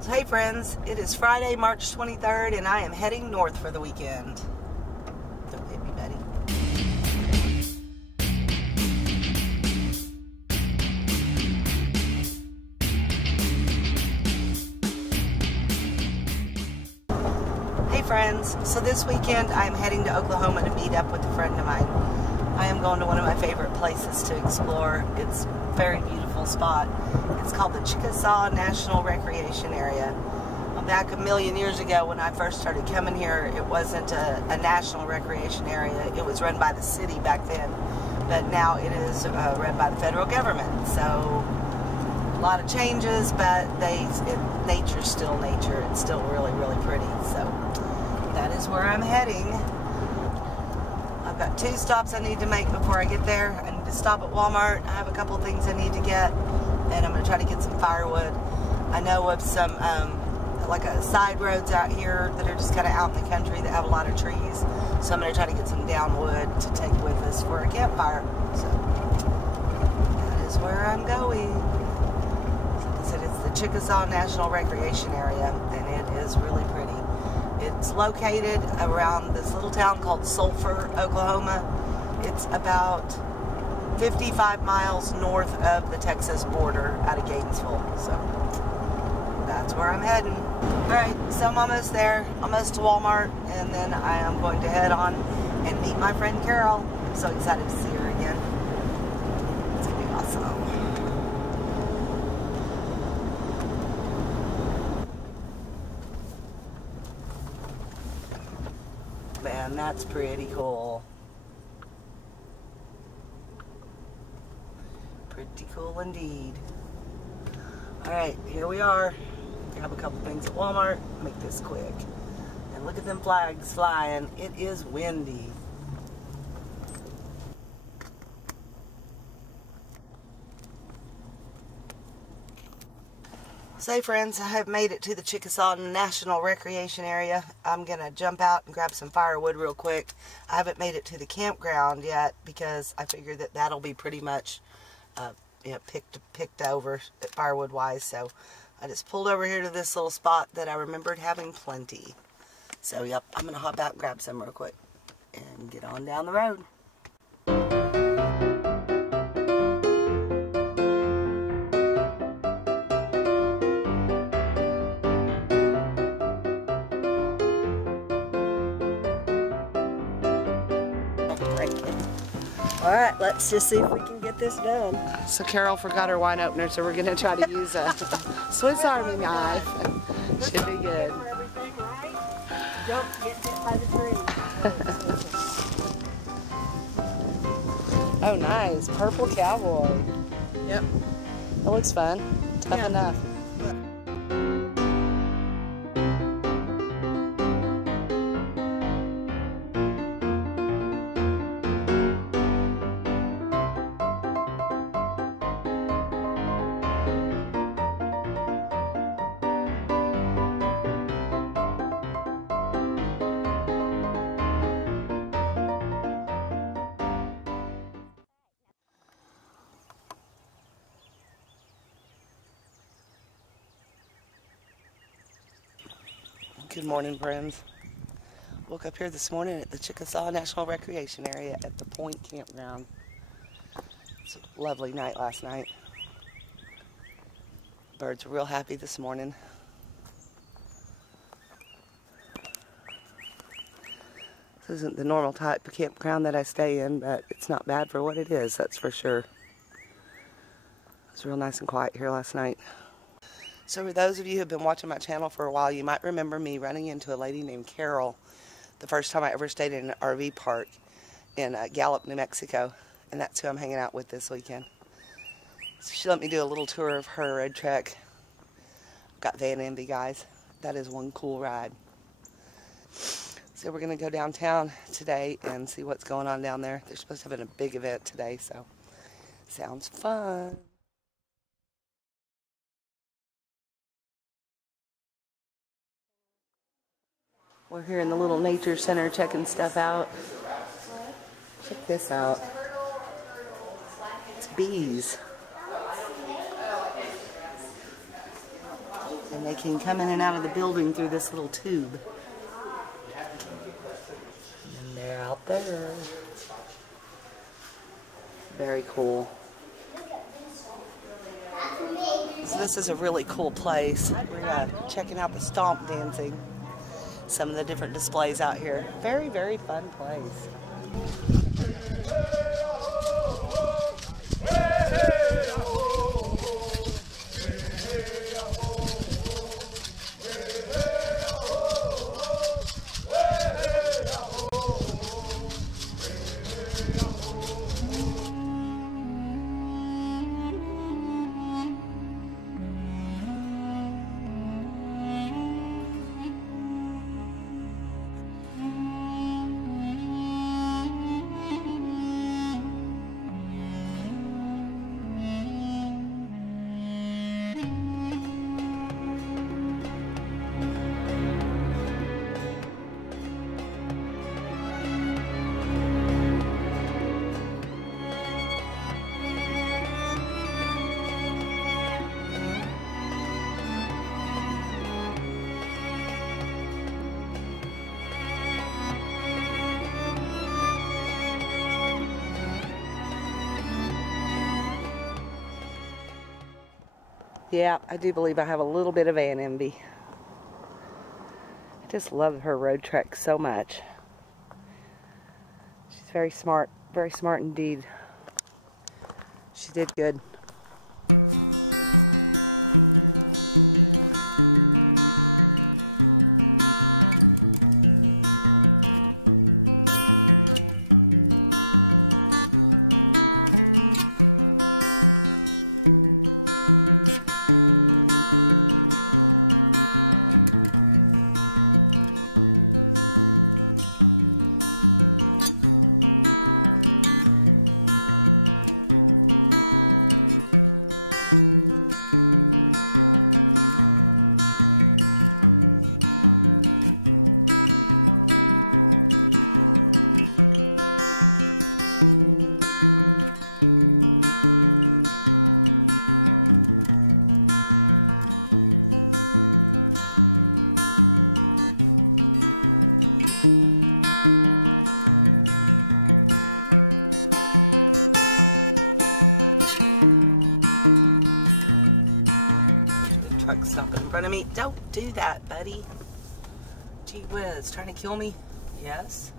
So hey friends, it is Friday, March 23rd, and I am heading north for the weekend. Don't hit me, Betty. Hey friends, so this weekend I am heading to Oklahoma to meet up with a friend of mine. I am going to one of my favorite places to explore. It's a very beautiful spot. It's called the Chickasaw National Recreation Area. Back a million years ago when I first started coming here, it wasn't a national recreation area. It was run by the city back then, but now it is run by the federal government. So a lot of changes, but nature's still nature. It's still really, really pretty. So that is where I'm heading. I've got 2 stops I need to make before I get there. I need to stop at Walmart. I have a couple things I need to get, and I'm going to try to get some firewood. I know of some like side roads out here that are just kind of out in the country that have a lot of trees. So I'm going to try to get some down wood to take with us for a campfire. So that is where I'm going. Like I said, it's the Chickasaw National Recreation Area, and it is really pretty. It's located around this little town called Sulphur, Oklahoma. It's about 55 miles north of the Texas border out of Gainesville. So that's where I'm heading. Alright, so I'm almost there, almost to Walmart, and then I am going to head on and meet my friend Carol. I'm so excited to see her again. It's going to be awesome. Man, that's pretty cool. Pretty cool indeed. Alright, here we are. Grab a couple things at Walmart, make this quick. And look at them flags flying. It is windy. So hey friends, I have made it to the Chickasaw National Recreation Area. I'm going to jump out and grab some firewood real quick. I haven't made it to the campground yet because I figure that that'll be pretty much picked over firewood wise. So I just pulled over here to this little spot that I remembered having plenty. So yep, I'm going to hop out and grab some real quick and get on down the road. Alright, let's just see if we can get this done. So Carol forgot her wine opener, so we're going to try to use a Swiss Army knife. Should be good. Don't get hit by the tree. Oh nice, purple cowboy. Yep. That looks fun. Tough enough. Good morning, friends. Woke up here this morning at the Chickasaw National Recreation Area at the Point Campground. It's a lovely night last night. Birds were real happy this morning. This isn't the normal type of campground that I stay in, but it's not bad for what it is, that's for sure. It was real nice and quiet here last night. So for those of you who have been watching my channel for a while, you might remember me running into a lady named Carol the first time I ever stayed in an RV park in Gallup, New Mexico. And that's who I'm hanging out with this weekend. So she let me do a little tour of her road trek. Got van envy, guys. That is one cool ride. So we're going to go downtown today and see what's going on down there. They're supposed to have a big event today, so sounds fun. We're here in the little nature center checking stuff out. Check this out. It's bees. And they can come in and out of the building through this little tube. And they're out there. Very cool. So this is a really cool place. We're checking out the stomp dancing. Some of the different displays out here. Very, very fun place. Yeah, I do believe I have a little bit of van envy. I just love her road trek so much. She's very smart indeed. She did good. Don't do that, buddy. Gee whiz, trying to kill me? Yes.